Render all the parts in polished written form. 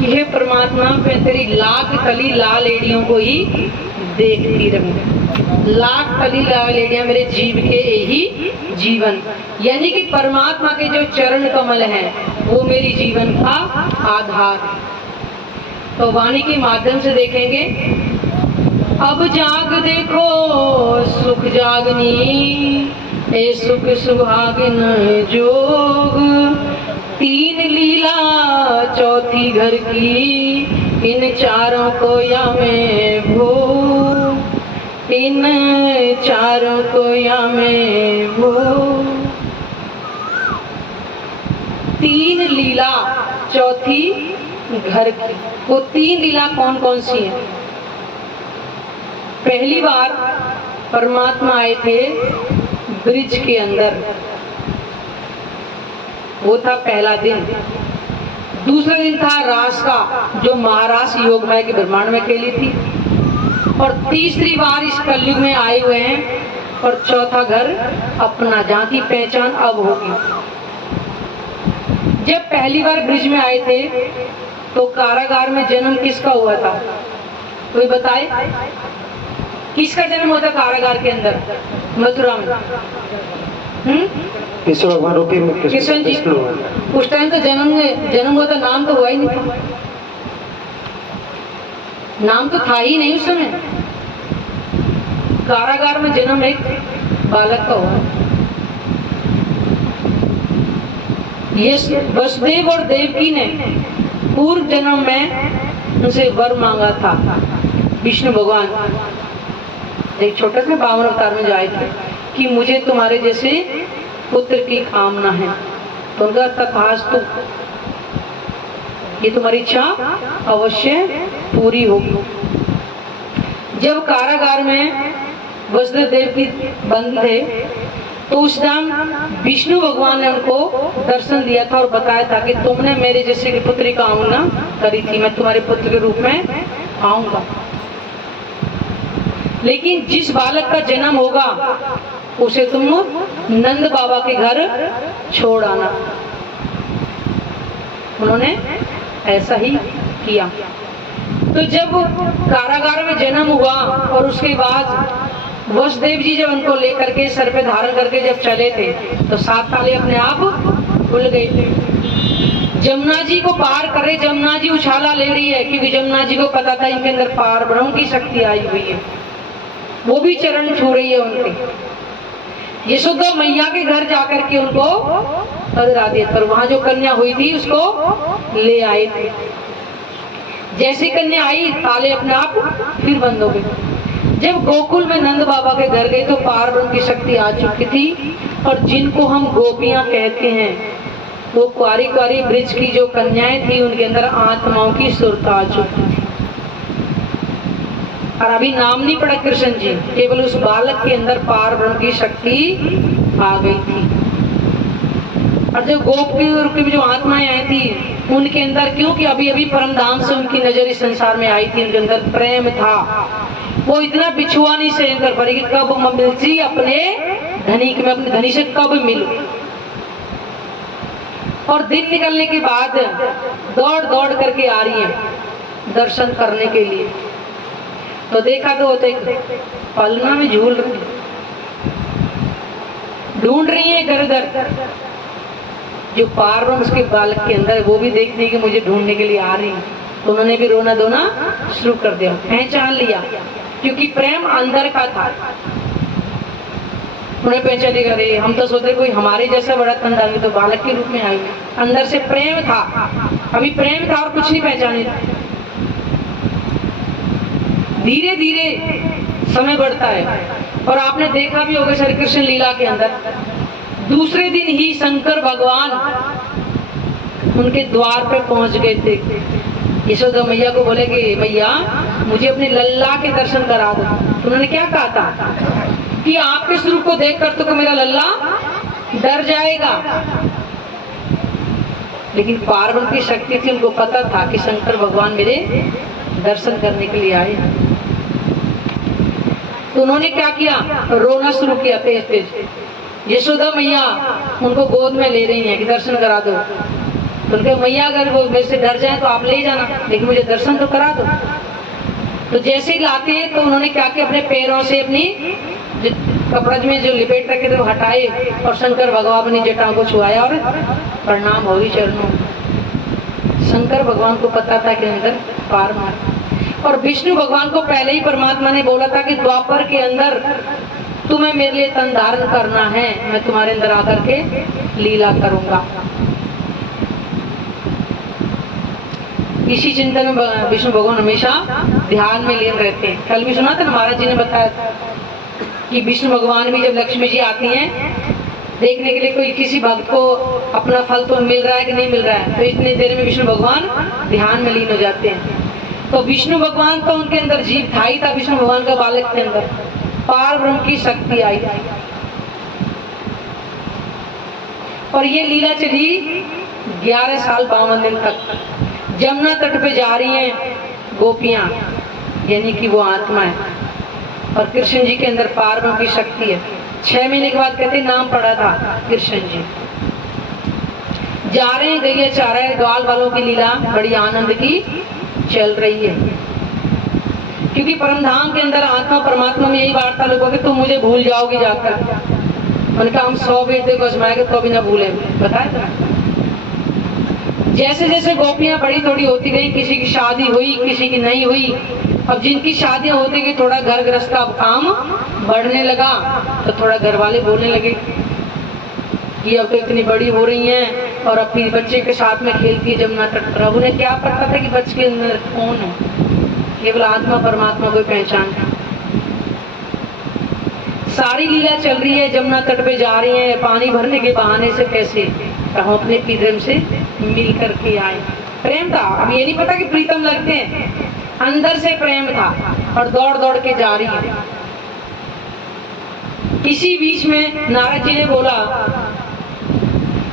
कि हे परमात्मा, मैं तेरी लाख कली लाल एड़ियों को ही देखती रहूं। लाख कली लाल एड़ियां मेरे जीव के यही जीवन, यानी कि परमात्मा के जो चरण कमल हैं वो मेरी जीवन का आधार है। तो वाणी के माध्यम से देखेंगे, अब जाग देखो सुख जागनी, ए सुख सुहागिन जोग, तीन लीला चौथी घर की, इन चारों को या मैं भोग, इन चारों को या मैं भोग। तीन लीला चौथी घर की, वो तीन लीला कौन कौन सी है? पहली बार परमात्मा आए थे ब्रिज के अंदर, वो था पहला दिन। दूसरा दिन था रास का, जो महारास योगमाया के ब्रह्मांड में खेली थी। और तीसरी बार इस कलयुग में आए हुए हैं। और चौथा घर अपना, जहाँ की पहचान अब होगी। जब पहली बार ब्रिज में आए थे तो कारागार में जन्म किसका हुआ था? कोई बताए किसका जन्म हुआ था कारागार के अंदर मथुरा में? कृष्ण भगवान रूपी में कृष्ण जी। उस टाइम तो जन्म हुआ था, नाम तो हुआ ही नहीं था। नाम तो था ही नहीं उस समय। कारागार में जन्म एक बालक का हुआ। ये वसुदेव और देवकी ने पूर्व जन्म में उनसे वर मांगा था। विष्णु भगवान एक छोटे से 52 अवतार में जाए थे कि मुझे तुम्हारे जैसे पुत्र की कामना है। तो उनका तथास्तु, ये तुम्हारी इच्छा अवश्य पूरी होगी। जब कारागार में वसुदेव देवकी बंद थे तो उस टाइम विष्णु भगवान ने उनको दर्शन दिया था और बताया था कि तुमने मेरे जैसे की पुत्री का कामना करी थी, मैं तुम्हारे पुत्र के रूप में आऊंगा। लेकिन जिस बालक का जन्म होगा उसे तुम नंद बाबा के घर छोड़ आना। उन्होंने ऐसा ही किया। तो जब कारागार में जन्म हुआ और उसके बाद वसुदेव जी जब उनको लेकर के सर पे धारण करके जब चले थे तो 7 ताले अपने आप खुल गए थे। जमुना जी को पार करे, जमुना जी उछाला ले रही है क्योंकि जमुना जी को पता था इनके अंदर पार ब्रह्म की शक्ति आई हुई है। वो भी चरण छू रही है उनके। यशोदा मैया के घर जाकर के उनको पधरा दिया, पर वहां जो कन्या हुई थी उसको ले आए थे। जैसी कन्या आई ताले अपने आप फिर बंद हो गए। जब गोकुल में नंद बाबा के घर गए तो पार ब्रह्म की शक्ति आ चुकी थी। और जिनको हम गोपियां कहते हैं वो कुआरी कुआरी ब्रिज की जो कन्याएं थी उनके अंदर आत्माओं की सुरता आ चुकी थी। और अभी नाम नहीं पड़ा कृष्ण जी, केवल उस बालक के अंदर पार ब्रह्म की शक्ति आ गई थी। और जो गोप की जो आत्माएं आई थी उनके अंदर, क्योंकि अभी अभी परम धाम से उनकी नजर इस संसार में आई थी, उनके अंदर प्रेम था। वो इतना बिछुआ नहीं सहन कर पा रही कि कब मैं मिलती अपने धनी के, मैं अपने धनी से कब मिलूं। और दिन निकलने के बाद दौड़ दौड़ करके आ रही है दर्शन करने के लिए। तो देखा तो होते पलना में झूल रही, ढूंढ रही है इधर उधर। जो पार ब्रह्म उसके बालक के अंदर वो भी देखती है कि मुझे ढूंढने के लिए आ रही है। तो उन्होंने भी रोना धोना शुरू कर दिया, पहचान लिया क्योंकि प्रेम अंदर का था। उन्हें पहचान लिया, अरे हम तो सोचते कोई हमारे जैसा बड़ा तंदा तो बालक के रूप में आए। अंदर से प्रेम था, अभी प्रेम था और कुछ नहीं पहचाने। धीरे धीरे समय बढ़ता है। और आपने देखा भी होगा श्री कृष्ण लीला के अंदर दूसरे दिन ही शंकर भगवान उनके द्वार पे पहुंच गए थे। यशोदा मैया को बोले कि मैया मुझे अपने लल्ला के दर्शन करा दो। तो उन्होंने क्या कहा था कि आपके स्वरूप को देखकर तो मेरा लल्ला डर जाएगा। लेकिन पार्वती की शक्ति थी, उनको पता था कि शंकर भगवान मेरे दर्शन करने के लिए आए। तो उन्होंने क्या किया, रोना शुरू किया तेज तेज। यशोदा मैया उनको गोद में ले रही हैं कि दर्शन करा दो। तो उनके मैया अगर वो मेरे से डर जाए तो आप ले जाना, लेकिन मुझे दर्शन तो करा दो। तो जैसे ही लाते हैं तो उन्होंने क्या किया, अपने पैरों से अपनी कपड़ा में जो लिपेट रखे थे वो हटाए और शंकर भगवान अपनी जटाओं को छुआया और प्रणाम हो गई चरणों। शंकर भगवान को पता था कि अंदर पार मार, और विष्णु भगवान को पहले ही परमात्मा ने बोला था कि द्वापर के अंदर तुम्हें मेरे लिए तन धारण करना है, मैं तुम्हारे अंदर आकर के लीला करूंगा। इसी चिंतन में विष्णु भगवान हमेशा ध्यान में लीन रहते हैं। कल भी सुना था ना, महाराज जी ने बताया था कि विष्णु भगवान भी जब लक्ष्मी जी आती हैं देखने के लिए कोई किसी भक्त को अपना फल तो मिल रहा है कि नहीं मिल रहा है, तो इतनी देर में विष्णु भगवान ध्यान में लीन हो जाते हैं। तो विष्णु भगवान तो उनके अंदर जीव था ही था, विष्णु भगवान का बालक के अंदर पार ब्रह्म की शक्ति आई, और ये लीला चली 11 साल 52 दिन तक। जमुना तट पे जा रही हैं गोपियां, यानी कि वो आत्मा है, और कृष्ण जी के अंदर पार ब्रह्म की शक्ति है। 6 महीने के बाद कहते नाम पड़ा था कृष्ण जी। जा रहे हैं, गैया चाह रहे हैं, ग्वाल वालों की लीला बड़ी आनंद की चल रही है, क्योंकि परमधाम के अंदर आत्मा परमात्मा में यही वार्तालाप होगी, तुम मुझे भूल जाओगे जाकर। उनका हम 100 बेटे को आजमाएंगे तो भी ना भूले, बताया था। जैसे जैसे गोपियां बड़ी थोड़ी होती गई, किसी की शादी हुई किसी की नहीं हुई, अब जिनकी शादियां होती गई थोड़ा घर गृहस्थ का काम बढ़ने लगा, तो थोड़ा घर वाले बोलने लगे कि अब तो इतनी बड़ी हो रही हैं और अब फिर बच्चे के साथ में खेलती है जमुना तट। प्रभु ने क्या पता था कि बच्चे के अंदर कौन है, केवल आत्मा परमात्मा को पहचान। सारी लीला चल रही है, जमुना तट पे जा रही है, पानी भरने के बहाने से कैसे हम अपने प्रीतम से मिल करके आए। प्रेम था, अब ये नहीं पता कि प्रीतम लगते हैं, अंदर से प्रेम था, और दौड़ दौड़ के जा रही है। इसी बीच में नारद जी ने बोला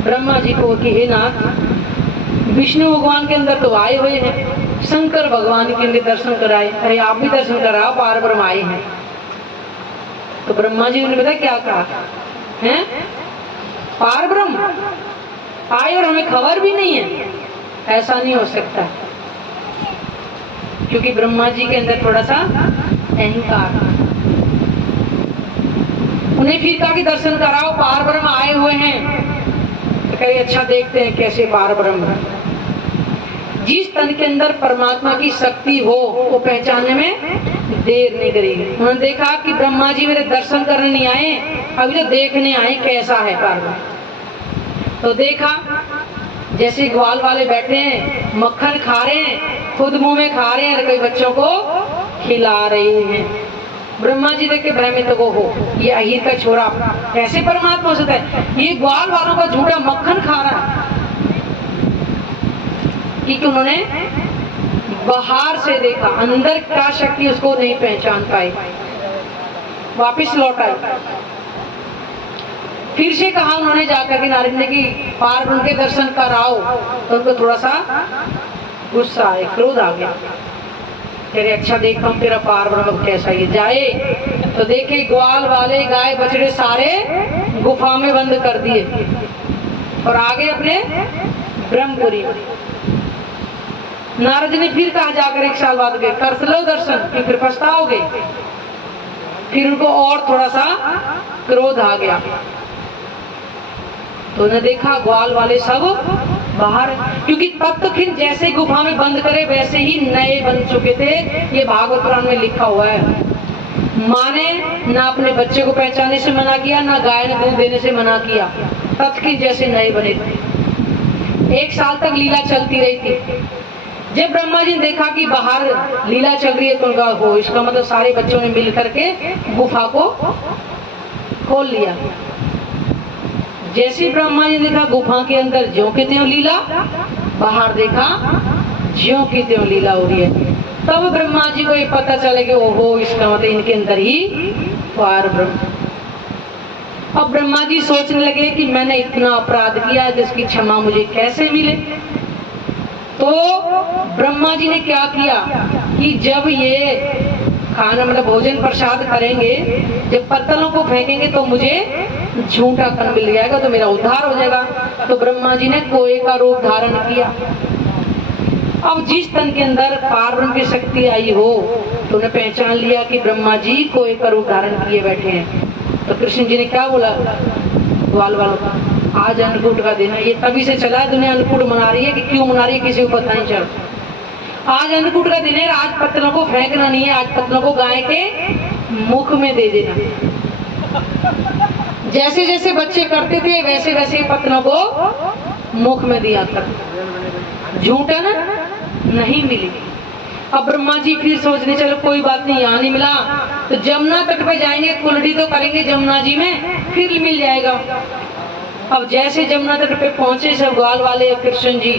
ब्रह्मा जी को कि हे नाथ, विष्णु भगवान के अंदर तो आए हुए हैं, शंकर भगवान के लिए दर्शन कराए, अरे आप भी दर्शन करा, पार ब्रह्म आए हैं। तो ब्रह्मा जी ने बताया क्या कहा है, पार ब्रह्म आए और हमें खबर भी नहीं है, ऐसा नहीं हो सकता, क्योंकि ब्रह्मा जी के अंदर थोड़ा सा अहंकार। उन्हें फिर कहा कि दर्शन कराओ, पार ब्रह्म आए हुए हैं। तो कहे अच्छा देखते हैं कैसे पार ब्रह्म। जिस तन के अंदर परमात्मा की शक्ति हो वो पहचानने में देर नहीं करेगी। उन्होंने देखा कि ब्रह्मा जी मेरे दर्शन करने नहीं आए, अभी तो देखने आए कैसा है पार ब्रह्म। तो देखा जैसे ग्वाल वाले बैठे हैं, मक्खन खा रहे हैं, खुद मुंह में खा रहे हैं और कई बच्चों को खिला रहे हैं। ब्रह्मा जी देख के भ्रमित को हो, ये अहीर का छोरा कैसे परमात्मा हो सकता है, ये ग्वाल वालों का झूठा मक्खन खा रहा है। क्योंकि उन्होंने बाहर से देखा, अंदर का शक्ति उसको नहीं पहचान पाई, वापिस लौट आई। फिर से कहा उन्होंने जाकर के नारद ने कि पार ब्रह्म के दर्शन कराओ, तो उनको थोड़ा सा गुस्सा आए, क्रोध आ गया। तेरे अच्छा देखता हूँ तेरा पार ब्रह्म कैसा ये जाए। तो देखे ग्वाल वाले गाय बछड़े सारे गुफा में बंद कर दिए और आगे अपने ब्रह्मपुरी। नारद ने फिर कहा जाकर 1 साल बाद गए, कर लो दर्शन, फिर पछताओगे। फिर उनको और थोड़ा सा क्रोध आ गया, तो उन्हें देखा ग्वाल वाले सब बाहर, क्योंकि तब तक जैसे गुफा में बंद करे वैसे ही नए बन चुके थे। ये भागवत पुराण में लिखा हुआ है। माँ ने ना अपने बच्चे को पहचानने से मना किया, ना गाय ने दूध देने से मना किया, तत्किन जैसे नए बने थे। 1 साल तक लीला चलती रही थी। जब ब्रह्मा जी ने देखा कि बाहर लीला चल रही है तो उनका हो, इसका मतलब सारे बच्चों ने मिल करके गुफा को खोल लिया। जैसे ब्रह्मा जी ने देखा गुफा के अंदर ज्यों की त्यों लीला, बाहर देखा ज्यों की त्यों लीला हो रही है। तब ब्रह्मा जी को ये पता चले कि ओहो, इसका मतलब इनके अंदर ही पार ब्रह्म। अब ब्रह्मा जी सोचने लगे कि मैंने इतना अपराध किया जिसकी क्षमा मुझे कैसे मिले। तो ब्रह्मा जी ने क्या किया कि जब ये खाना मतलब भोजन प्रसाद करेंगे, जब पत्तलों को फेंकेंगे तो मुझे झूठा कण मिल जाएगा, तो मेरा उद्धार हो जाएगा। तो ब्रह्मा जी ने कोए का रूप धारण किया। अब जिस तन के अंदर पारब्रह्म की शक्ति आई हो तो उन्हें पहचान लिया कि ब्रह्मा जी कोए का रूप धारण किए बैठे हैं। तो कृष्ण जी ने क्या बोला ग्वाल वालों का, आज अन्नकूट का दिन है। ये तभी से चला है, दुनिया अन्नकूट मना रही है कि क्यों मना रही है किसी को पता नहीं चल। आज अन्नकूट का दिन है, आज पत्तलों को फेंकना नहीं है, आज पत्तलों को गाय के मुख में दे देना। जैसे जैसे बच्चे करते थे वैसे वैसे पत्तलों को मुख में दिया कर। झूठा ना नहीं मिली। अब ब्रह्मा जी फिर सोचने चलो कोई बात नहीं, यहाँ नहीं मिला तो जमुना तट पे जाएंगे, कुल्डी तो करेंगे जमुना जी में, फिर मिल जाएगा। अब जैसे जमुना तट पे पहुंचे सब ग्वाल वाले कृष्ण जी,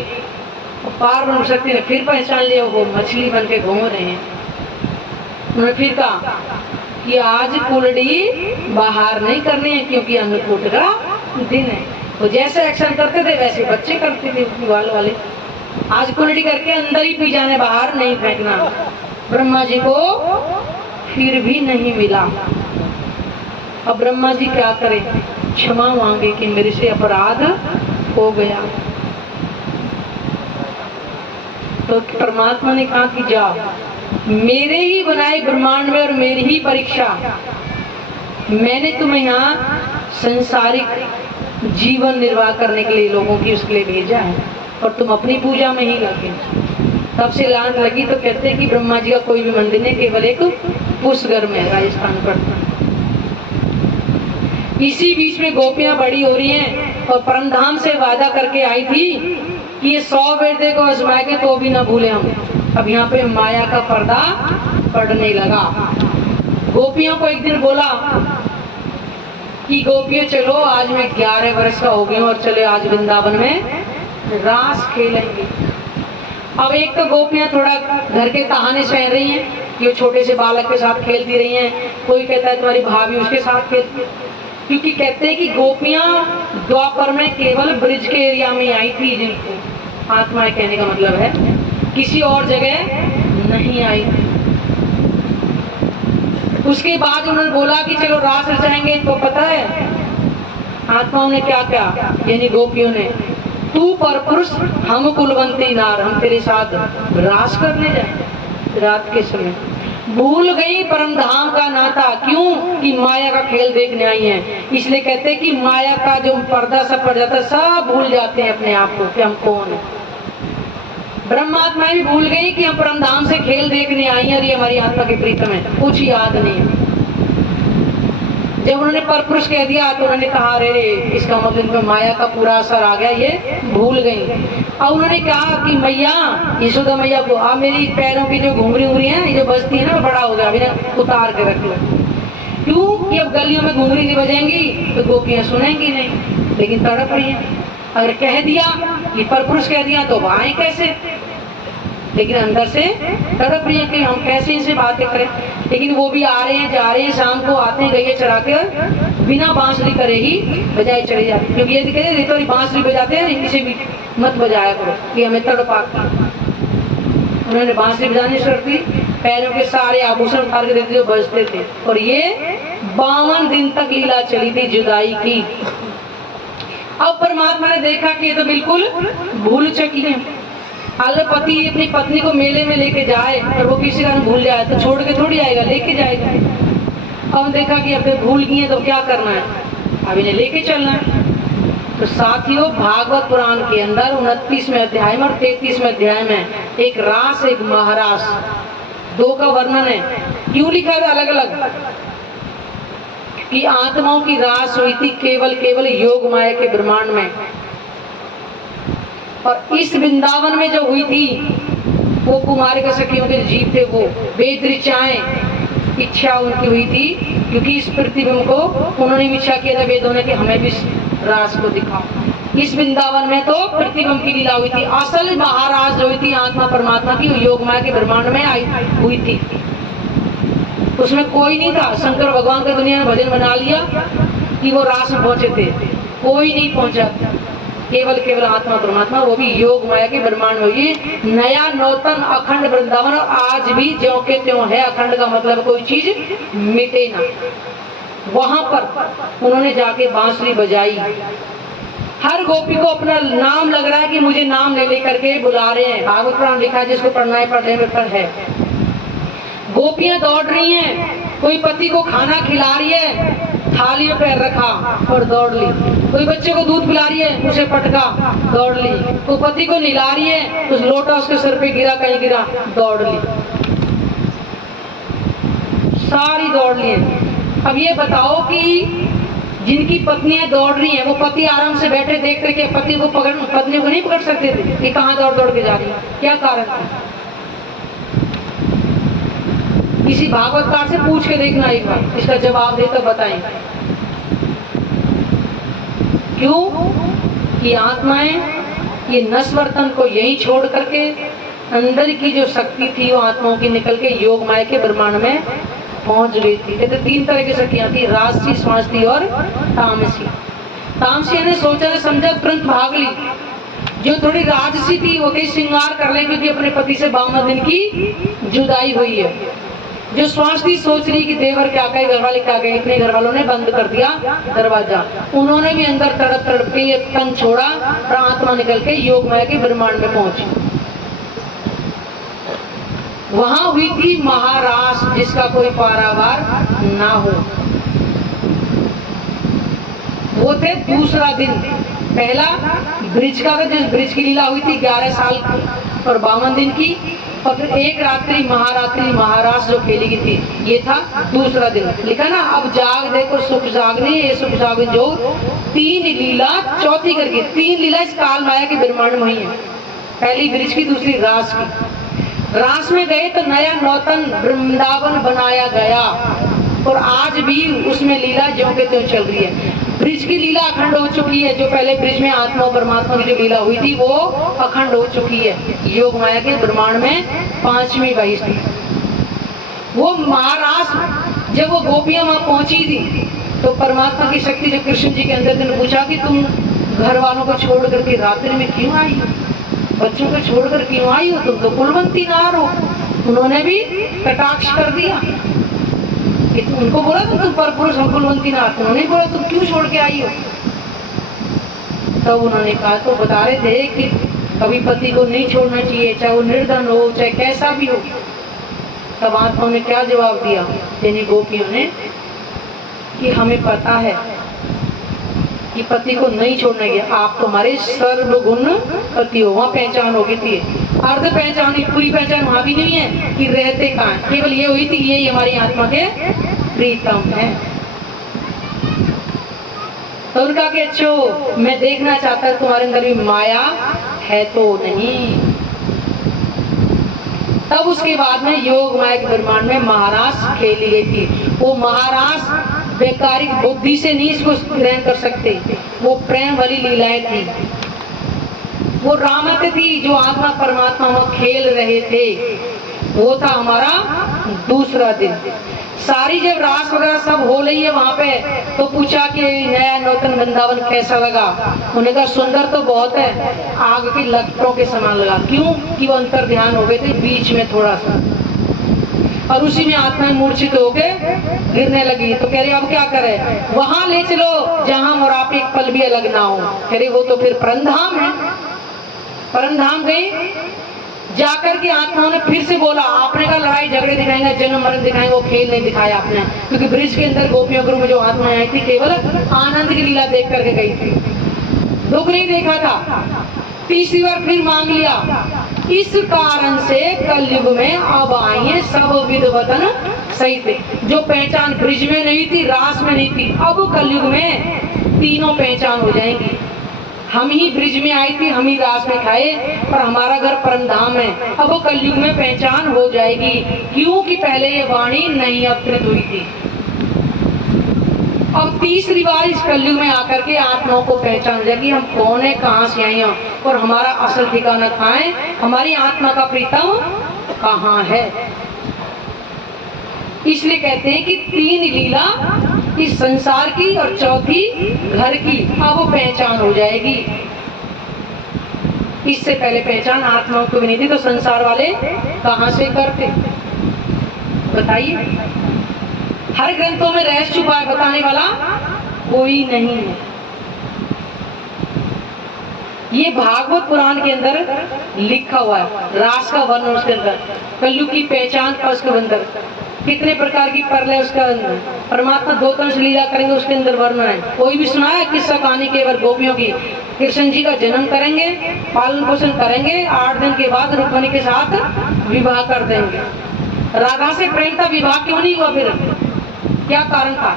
पारब्रह्म शक्ति ने फिर पहचान लिया वो मछली बन के घूम रहे हैं। उन्होंने फिर कहा कि आज कुल्डी बाहर नहीं करनी है क्योंकि अन्नकूट का दिन है। वो जैसे एक्शन करते थे वैसे बच्चे करते थे ग्वाल वाले। आज कुल्डी करके अंदर ही पी जाने, बाहर नहीं फेंकना। ब्रह्मा जी को फिर भी नहीं मिला। अब ब्रह्मा जी क्या करें, क्षमा मांगे कि मेरे से अपराध हो गया। तो परमात्मा ने कहा कि जा, मेरे ही बनाए ब्रह्मांड में और मेरी ही परीक्षा, मैंने तुम्हें यहाँ संसारिक जीवन निर्वाह करने के लिए लोगों की उसके लिए भेजा है और तुम अपनी पूजा में ही लगे। तब से लान लगी। तो कहते हैं कि ब्रह्मा जी का कोई भी मंदिर नहीं, केवल एक पुष्कर में है राजस्थान पड़ता। इसी बीच में गोपियां बड़ी हो रही हैं और परमधाम से वादा करके आई थी कि ये 100 बेटे को आजमाए के तो भी ना भूले हम। अब यहाँ पे माया का पर्दा पड़ने लगा। गोपियों को एक दिन बोला कि गोपियों चलो, आज मैं 11 वर्ष का हो गई हूँ और चले आज वृंदावन में रास खेलेंगे। अब एक तो गोपियां थोड़ा घर के कहानी सह रही हैं कि वो छोटे से बालक के साथ खेलती रही हैं। कोई कहता है तुम्हारी भाभी उसके साथ खेलती, क्योंकि कहते हैं कि गोपियां द्वापर में केवल ब्रिज के एरिया में आई थी, जिनको आत्माएं कहने का मतलब है किसी और जगह नहीं आई। उसके बाद उन्होंने बोला कि चलो रास रचाएंगे। तो पता है आत्माओं ने क्या क्या, यानी गोपियों ने, तू पर पुरुष हम कुलवंती नार, हम तेरे साथ रास करने जाए रात के समय। भूल गई परम धाम का नाता, क्यों कि माया का खेल देखने आई है। इसलिए कहते हैं कि माया का जो पर्दा सब पड़ जाता है, सब भूल जाते हैं अपने आप को कि हम कौन है। ब्रह्मात्मा भी भूल गई कि हम परम धाम से खेल देखने आई हैं और ये हमारी आत्मा के प्रीतम है, कुछ याद नहीं है। जब उन्होंने पर पुरुष कह दिया तो उन्होंने कहा अरे इसका मतलब इनमें माया का पूरा असर आ गया, ये भूल गई। और उन्होंने कहा कि मैया यशोदा मैया को, आप मेरी पैरों की जो घुंघरी उंगली है, ये जो बजती है ना, बड़ा हो गया, अभी ना उतार के रख लो। क्यों कि अब गलियों में घुंघरी नहीं बजेंगी तो गोपियां सुनेंगी नहीं, लेकिन तड़प रही है। अगर कह दिया कि पर पुरुष कह दिया तो आए कैसे, लेकिन अंदर से तड़प रही है कि हम कैसे इनसे बातें करें। लेकिन वो भी आ रहे हैं जा रहे हैं, शाम को आते हैं गैया चरा कर बिना बांसुरी करे ही बजाए चले जाते, क्योंकि ये कहते तो बांसुरी बजाते हैं, इनसे भी मत बजाया करो कि हमें तड़पा। उन्होंने बांसुरी बजानी शुरू कर दी, पैरों के सारे आभूषण उतार के देते जो बजते थे। और ये 52 दिन तक लीला चली थी जुदाई की। अब परमात्मा ने देखा कि ये तो बिल्कुल भूल चुकी है। अगर पति अपनी पत्नी को मेले में लेके जाए और वो किसी कारण भूल जाए तो छोड़ के थोड़ी आएगा, लेके जाएगा। अब देखा कि अब भूल गई है तो क्या करना है, अब इन्हें लेके चलना है। तो साथियों भागवत पुराण के अंदर 29वें अध्याय में और 33वें अध्याय में एक रास एक महारास, दो का वर्णन है। क्यों लिखा है अलग अलग कि आत्माओं की रास हुई थी केवल योग माया के ब्रह्मांड में, और इस वृंदावन में जो हुई थी वो कुमार के सखियों के जीव थे, वो वेद ऋचाएं इच्छा उनकी हुई थी, क्योंकि इस प्रतिबिंब को उन्होंने इच्छा किया था वेदों ने कि हमें भी रास को दिखाओ। इस वृंदावन में तो प्रतिबिंब की लीला हुई थी। असल महाराज जो हुई थी आत्मा परमात्मा की, योग माया के ब्रह्मांड में आई हुई थी। उसमें कोई नहीं था। शंकर भगवान का दुनिया में भजन बना लिया कि वो रास में पहुंचे थे, कोई नहीं पहुंचा। केवल आत्मा परमात्मा, वो भी योग माया के ब्रह्मांड में। ये नया नौतन अखंड वृंदावन, और आज भी ज्यों के त्यों है। अखंड का मतलब कोई चीज मिटे ना। वहां पर उन्होंने जाके बांसुरी बजाई हर गोपी को अपना नाम लग रहा है कि मुझे नाम ले लेकर के बुला रहे हैं। भागवत पुराण लिखा है, जिसको पढ़ना है पढ़ने में पर है। गोपियां दौड़ रही हैं, कोई पति को खाना खिला रही है, थाली में पैर रखा और दौड़ ली। कोई बच्चे को दूध पिला रही है, उसे पटका, दौड़ ली। कोई पति को नहला रही है, उस लोटा उसके सिर पे गिरा, कहीं गिरा, दौड़ ली। सारी दौड़ ली है। अब ये बताओ कि जिनकी पत्नियां दौड़ रही हैं, वो पति आराम से बैठे देख करके पत्नी को नहीं पकड़ सकते थे कि कहाँ दौड़ दौड़ के जा रही है? क्या कारण था? किसी भागवतकार से पूछ के देखना एक बार, इसका जवाब दे तो बताएं। क्यों? कि आत्माएं ये नस्वर्तन को यही छोड़ करके अंदर की जो शक्ति थी वो आत्माओं की निकल के योग माया के ब्रह्मांड में पहुंच गई थी। तो 3 तरह की शक्तियां थी, राजसी, स्वास्थी और तामसी। तामसी ने सोचा ने समझा, तुरंत भाग ली। जो थोड़ी राजसी थी वो कहीं श्रृंगार कर ले, क्योंकि अपने पति से 52 दिन की जुदाई हुई है। जो स्वास्थी सोच रही कि देवर क्या कहे, घर वाले क्या कहे, इतने घर वालों ने बंद कर दिया दरवाजा। उन्होंने भी अंदर तड़प तड़प के ये तन छोड़ा और आत्मा निकल के योग माया के ब्रह्मांड में पहुंची। वहां हुई थी महारास, जिसका कोई पारावार ना हो। वो थे दूसरा दिन। पहला ब्रिज का, जिस ब्रिज की लीला हुई थी 11 साल और 52 दिन की, और फिर एक रात्रि महारास जो खेली गई थी, ये था दूसरा दिन। लिखा ना, अब जाग देखो सुख जागने, ये सुख जागने जो 3 लीला चौथी करके 3 लीला इस काल माया के ब्रह्मांड में ही है। पहली ब्रिज की, दूसरी रास की। रास में गए तो नया नौतन वृंदावन बनाया गया, और आज भी उसमें लीला ज्यों के त्यों चल रही है। ब्रिज की लीला अखंड हो चुकी है। जो पहले ब्रिज में आत्मा और परमात्मा की जो लीला हुई थी वो अखंड हो चुकी है। योग माया के ब्रह्मांड में 5वीं 22वीं। वो महारास, जब वो गोपियां वहां पहुंची थी तो परमात्मा की शक्ति जो कृष्ण जी के अंदर ने पूछा कि तुम घर वालों को छोड़ करके रात्रि में क्यों आई हो, बच्चों को छोड़कर क्यों आई हो, तुम तो कुलवंती नार हो। उन्होंने भी कटाक्ष कर दिया। उनको बोला तुम पर पुरुष हो, कुलवंती नार। उन्होंने बोला तुम क्यों छोड़ के आई हो? तब उन्होंने कहा, तो बता रहे थे कि कभी पति को नहीं छोड़ना चाहिए, चाहे वो निर्धन हो, चाहे कैसा भी हो। तब आत्मा ने क्या जवाब दिया यानी गोपियों ने, कि हमें पता है कि पति को नहीं छोड़ना है। आप तो हमारे सर्वगुण पति हो। वहाँ पहचान हो गई थी, अर्ध पहचान, पूरी पहचान वहाँ भी नहीं है कि रहते कहाँ। केवल ये हुई थी, ये हमारी आत्मा के प्रीतम है। तो उनका कि अच्छो, मैं देखना चाहता हूँ तुम्हारे अंदर भी माया है तो नहीं। तब उसके बाद में योग माया के ब्रह्मांड में महारास खेली गई थी। वो महारास वैकारिक बुद्धि से नहीं इसको ग्रहण कर सकते, वो प्रेम वाली लीलाएं थी, वो रामत थी। जो आत्मा परमात्मा वहां खेल रहे थे वो था हमारा दूसरा दिन। सारी जब रास वगैरह सब हो रही है वहां पे, तो पूछा कि नया नूतन वृंदावन कैसा लगा। उन्होंने कहा सुंदर तो बहुत है, आग की लपटों के समान लगा। क्यों? कि वो अंतर ध्यान हो गए थे बीच में थोड़ा सा, और उसी में आत्मा मूर्छित होके गिरने लगी। तो कह रहे अब क्या करें? वहां ले चलो जहां और आप एक पल भी अलग ना हो। कह रहे वो तो फिर परमधाम है। परमधाम गई, जाकर के आत्माओं ने फिर से बोला, आपने कहा लड़ाई झगड़े दिखाएंगे, जन्म मरण दिखाएंगे, वो खेल नहीं दिखाया आपने। क्योंकि ब्रिज के अंदर गोपियों गुरु में जो आत्माएं आई थी केवल आनंद की लीला देख करके गई थी, दुख नहीं देखा था। तीसरी बार फिर मांग लिया। इस कारण से कलयुग में अब आइए सब विधवतन सही थे। जो पहचान ब्रिज में नहीं थी, रास में नहीं थी, अब कलयुग में तीनों पहचान हो जाएंगी। हम ही ब्रिज में आई थी, हम ही रास में खाए, पर हमारा घर परमधाम है। अब वो कलयुग में पहचान हो जाएगी, क्योंकि पहले ये वाणी नहीं अवतरित हुई थी। अब तीसरी बार इस कलयुग में आकर के आत्माओं को पहचान हो जाएगी हम कौन है, कहाँ से आई हैं और हमारा असल ठिकाना कहाँ है, हमारी आत्मा का प्रीतम कहाँ है। इसलिए कहते हैं कि 3 लीला इस संसार की और चौथी घर की, अब वो पहचान हो जाएगी। इससे पहले पहचान आत्माओं को भी नहीं थी, तो संसार वाले कहाँ से करते बताइए। हर ग्रंथों में रहस्य छुपा है, बताने वाला कोई नहीं है। ये भागवत पुराण के अंदर लिखा हुआ है, रास का वर्णन उसके अंदर, कलयुग की पहचान का उसके अंदर, कितने प्रकार की परलय उसका अंदर, परमात्मा दो तंश लीला करेंगे उसके अंदर वर्णन है। कोई भी सुना है किस्सा कहानी केवल गोपियों की? कृष्ण जी का जन्म करेंगे, पालन पोषण करेंगे, 8 दिन के बाद रुक्मिणी के साथ विवाह कर देंगे। राधा से प्रेम था, विवाह क्यों नहीं हुआ? फिर क्या कारण था?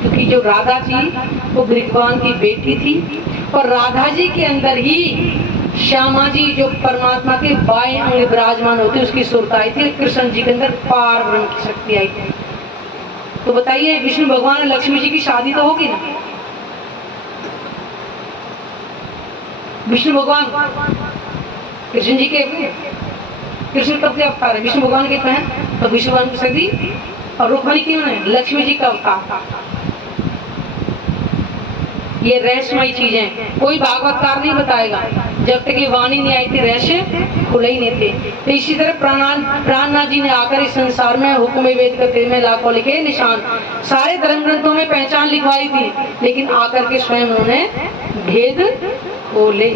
क्योंकि जो राधा जी वो भगवान की बेटी थी, और राधा जी के अंदर ही श्यामा जी जो परमात्मा के बाएं अंग विराजमान होते उसकी सुरता आई थी, कृष्ण जी के अंदर पार ब्रह्म की शक्ति आई थी। तो बताइए, विष्णु भगवान और लक्ष्मी जी की शादी तो होगी ना? विष्णु भगवान कृष्ण जी के, कृष्ण कब के अवतार है? विष्णु भगवान के बहन, तो विष्णु भगवान की सदी, और रुक्मिणी की है लक्ष्मी जी का अवतार। ये रहस्यमयी चीजें कोई भागवतकार नहीं बताएगा, जब तक ये वाणी नहीं आई थी रहस्य खुले ही नहीं थे। तो इसी तरह प्राणनाथ जी ने आकर इस संसार में हुक्म वेद करते में लाखों लिखे निशान, सारे धर्म ग्रंथों में पहचान लिखवाई थी, लेकिन आकर के स्वयं उन्होंने भेद खोले।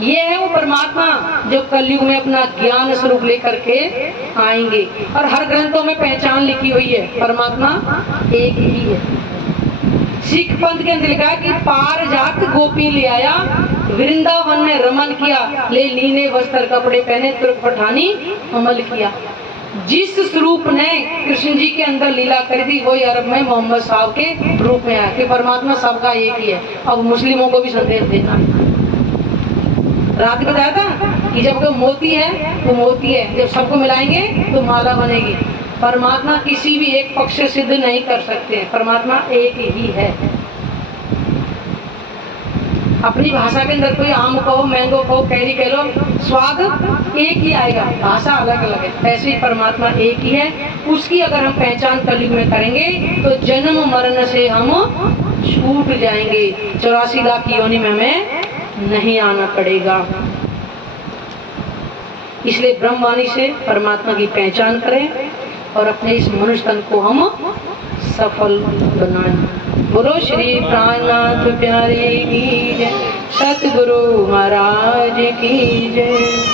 ये है वो परमात्मा जो कलयुग में अपना ज्ञान स्वरूप लेकर के आएंगे, और हर ग्रंथों में पहचान लिखी हुई है, परमात्मा एक ही है। सिख पंथ के अंदर लिखा है कि पार जात गोपी ले आया, वृंदावन में रमन किया, ले नीले वस्त्र कपड़े पहने, तुर्क पठानी अमल किया। जिस स्वरूप ने कृष्ण जी के अंदर लीला करी थी, वही अरब में मोहम्मद साहब के रूप में आया कि परमात्मा सबका एक ही है। अब मुस्लिमों को भी संदेश देना। रात बताया था कि जब कोई मोती है तो मोती है, जब सबको मिलाएंगे तो माला बनेगी। परमात्मा किसी भी एक पक्ष से सिद्ध नहीं कर सकते, परमात्मा एक ही है। अपनी भाषा के अंदर कोई आम कहो, मैंगो कहो, कैरी कह लो, स्वाद एक ही आएगा, भाषा अलग अलग है। ऐसे ही परमात्मा एक ही है। उसकी अगर हम पहचान कलयुग में करेंगे तो जन्म मरण से हम छूट जाएंगे, 84 लाख योनि में हमें नहीं आना पड़ेगा। इसलिए ब्रह्मवाणी से परमात्मा की पहचान करें और अपने इस मनुष्य तन को हम सफल बनाएं। बोलो श्री प्राणनाथ प्यारे की जय, सतगुरु महाराज की जय।